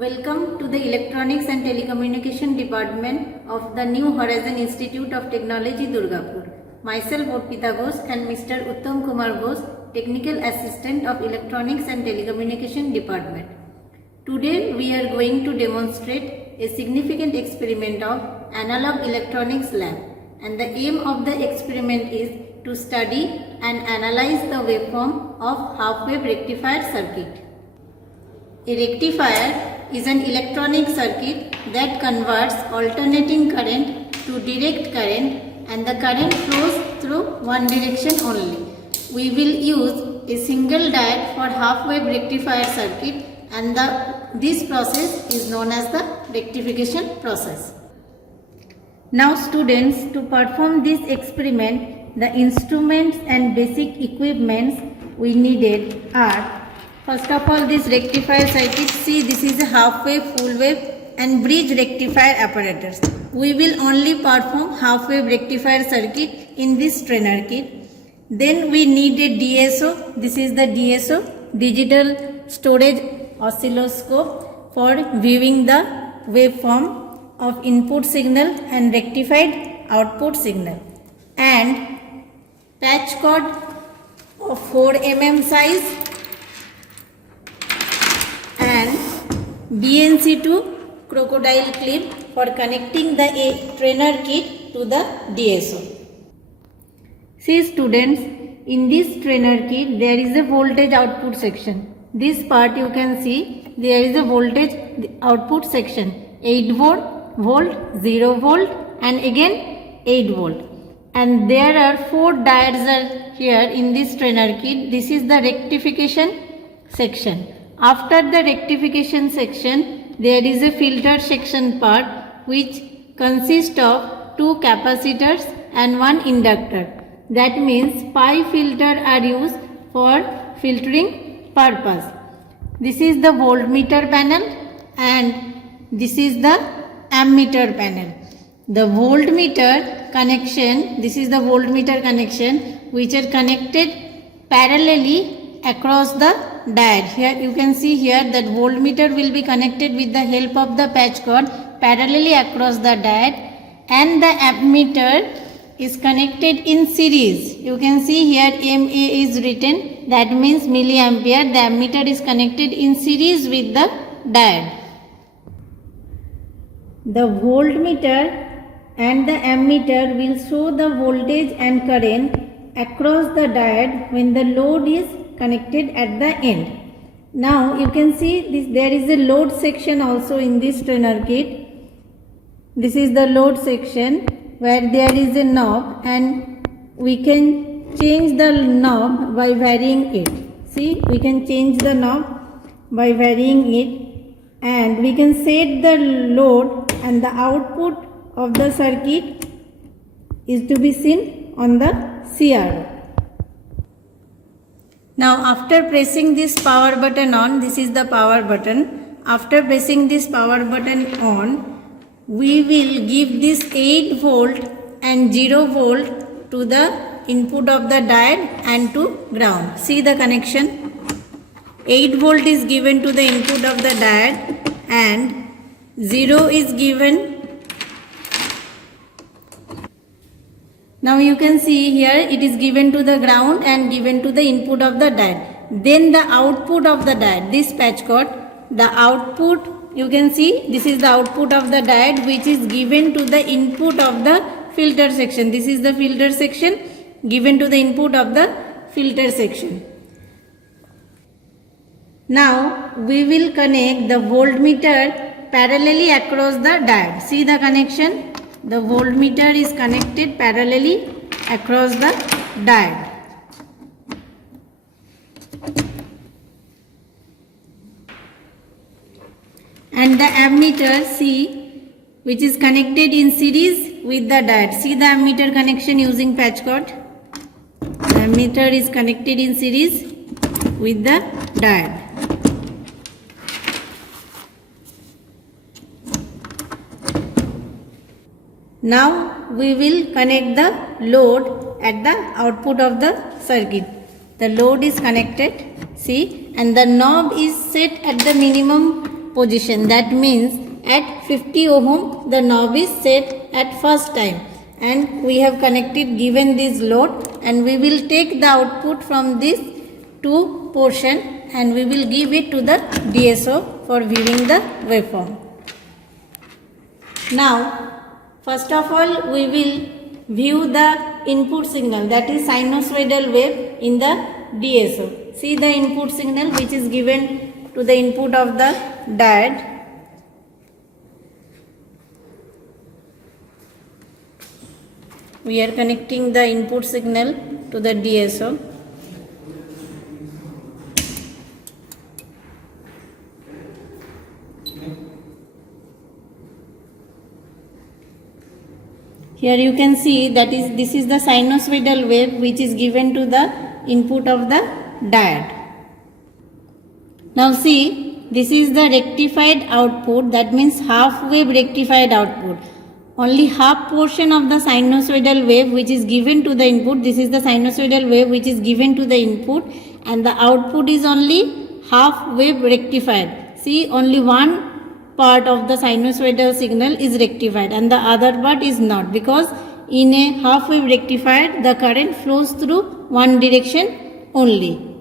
Welcome to the Electronics and Telecommunication Department of the New Horizon Institute of Technology, Durgapur. Myself, Orpita Ghosh, and Mr. Uttam Kumar Ghosh, Technical Assistant of Electronics and Telecommunication Department. Today, we are going to demonstrate a significant experiment of Analog Electronics Lab, and the aim of the experiment is to study and analyze the waveform of half-wave rectifier circuit. A rectifier is an electronic circuit that converts alternating current to direct current, and the current flows through one direction only. We will use a single diode for half-wave rectifier circuit, and this process is known as the rectification process. Now students, to perform this experiment, the instruments and basic equipments we needed are, first of all, this rectifier circuit. See, this is a half wave, full wave and bridge rectifier apparatus. We will only perform half wave rectifier circuit in this strainer kit. Then we need a DSO. This is the DSO, digital storage oscilloscope, for viewing the waveform of input signal and rectified output signal, and patch cord of 4 mm size, and BNC to crocodile clip for connecting the trainer kit to the DSO. See students, in this trainer kit there is a voltage output section. This part you can see there is a voltage output section, 8 volt, 0 volt and again 8 volt. And there are 4 diodes are here in this trainer kit. This is the rectification section. After the rectification section, there is a filter section part which consists of 2 capacitors and 1 inductor. That means pi filter are used for filtering purpose. This is the voltmeter panel and this is the ammeter panel. The voltmeter connection, this is the voltmeter connection which are connected parallelly across the diode. Here you can see here that voltmeter will be connected with the help of the patch cord parallelly across the diode, and the ammeter is connected in series. You can see here MA is written, that means milliampere. The ammeter is connected in series with the diode. The voltmeter and the ammeter will show the voltage and current across the diode when the load is connected at the end. Now you can see this, there is a load section also in this trainer kit. This is the load section where there is a knob, and we can change the knob by varying it. See, we can change the knob by varying it, and we can set the load, and the output of the circuit is to be seen on the CRO. Now after pressing this power button on, this is the power button. After pressing this power button on, we will give this 8 volt and 0 volt to the input of the diode and to ground. See the connection. 8 volt is given to the input of the diode and 0 is given. Now you can see here it is given to the ground and given to the input of the diode. Then the output of the diode, this patch cord, the output, you can see this is the output of the diode which is given to the input of the filter section. This is the filter section given to the input of the filter section. Now we will connect the voltmeter parallelly across the diode. See the connection. The voltmeter is connected parallelly across the diode. And the ammeter, see, which is connected in series with the diode. See the ammeter connection using patch cord. The ammeter is connected in series with the diode. Now we will connect the load at the output of the circuit. The load is connected, see, and the knob is set at the minimum position. That means at 50 ohm the knob is set at first time, and we have connected given this load, and we will take the output from this two portion and we will give it to the DSO for viewing the waveform. Now first of all we will view the input signal, that is sinusoidal wave in the DSO. See the input signal which is given to the input of the diode. We are connecting the input signal to the DSO. Here you can see that this is the sinusoidal wave which is given to the input of the diode. Now see, this is the rectified output, that means half wave rectified output. Only half portion of the sinusoidal wave which is given to the input, this is the sinusoidal wave which is given to the input, and the output is only half wave rectified. See, only one part of the sinusoidal signal is rectified and the other part is not, because in a half wave rectified the current flows through one direction only.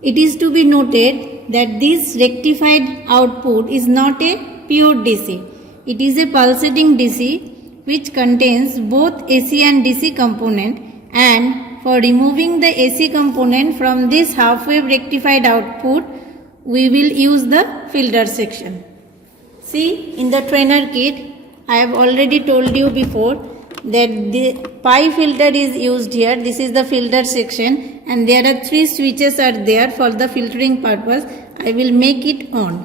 It is to be noted that this rectified output is not a pure DC. It is a pulsating DC which contains both AC and DC component, and for removing the AC component from this half wave rectified output we will use the filter section. See, in the trainer kit I have already told you before that the pi filter is used here. This is the filter section and there are 3 switches are there for the filtering purpose. I will make it on.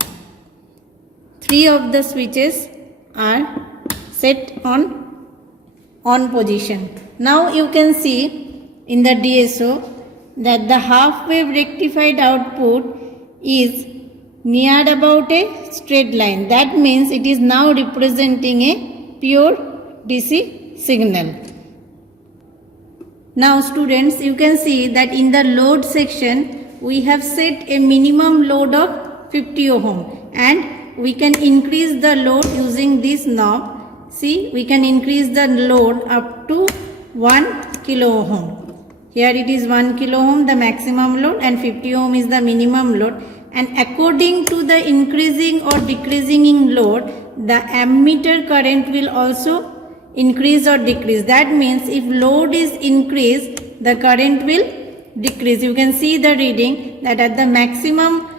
3 of the switches are set on position. Now you can see in the DSO that the half wave rectified output is near about a straight line. That means it is now representing a pure DC signal. Now students, you can see that in the load section we have set a minimum load of 50 ohm and we can increase the load using this knob. See, we can increase the load up to 1 kilo ohm. Here it is 1 kilo ohm the maximum load and 50 ohm is the minimum load, and according to the increasing or decreasing in load the ammeter current will also increase or decrease. That means if load is increased the current will decrease. You can see the reading that at the maximum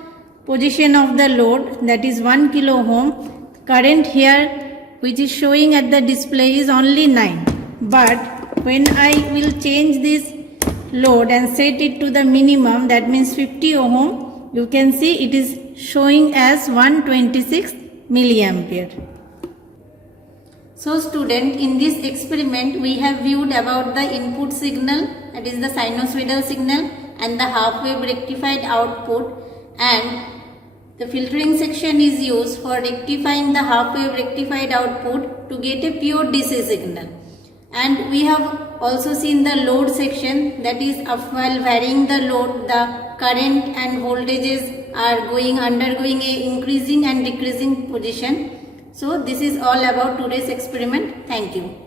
position of the load, that is 1 kilo ohm, current here which is showing at the display is only 9, but when I will change this load and set it to the minimum, that means 50 ohm, you can see it is showing as 126 milliampere. So student, in this experiment we have viewed about the input signal, that is the sinusoidal signal, and the half wave rectified output, and the filtering section is used for rectifying the half wave rectified output to get a pure DC signal. And we have also seen the load section, that is while varying the load the current and voltages are undergoing a increasing and decreasing position. So this is all about today's experiment. Thank you.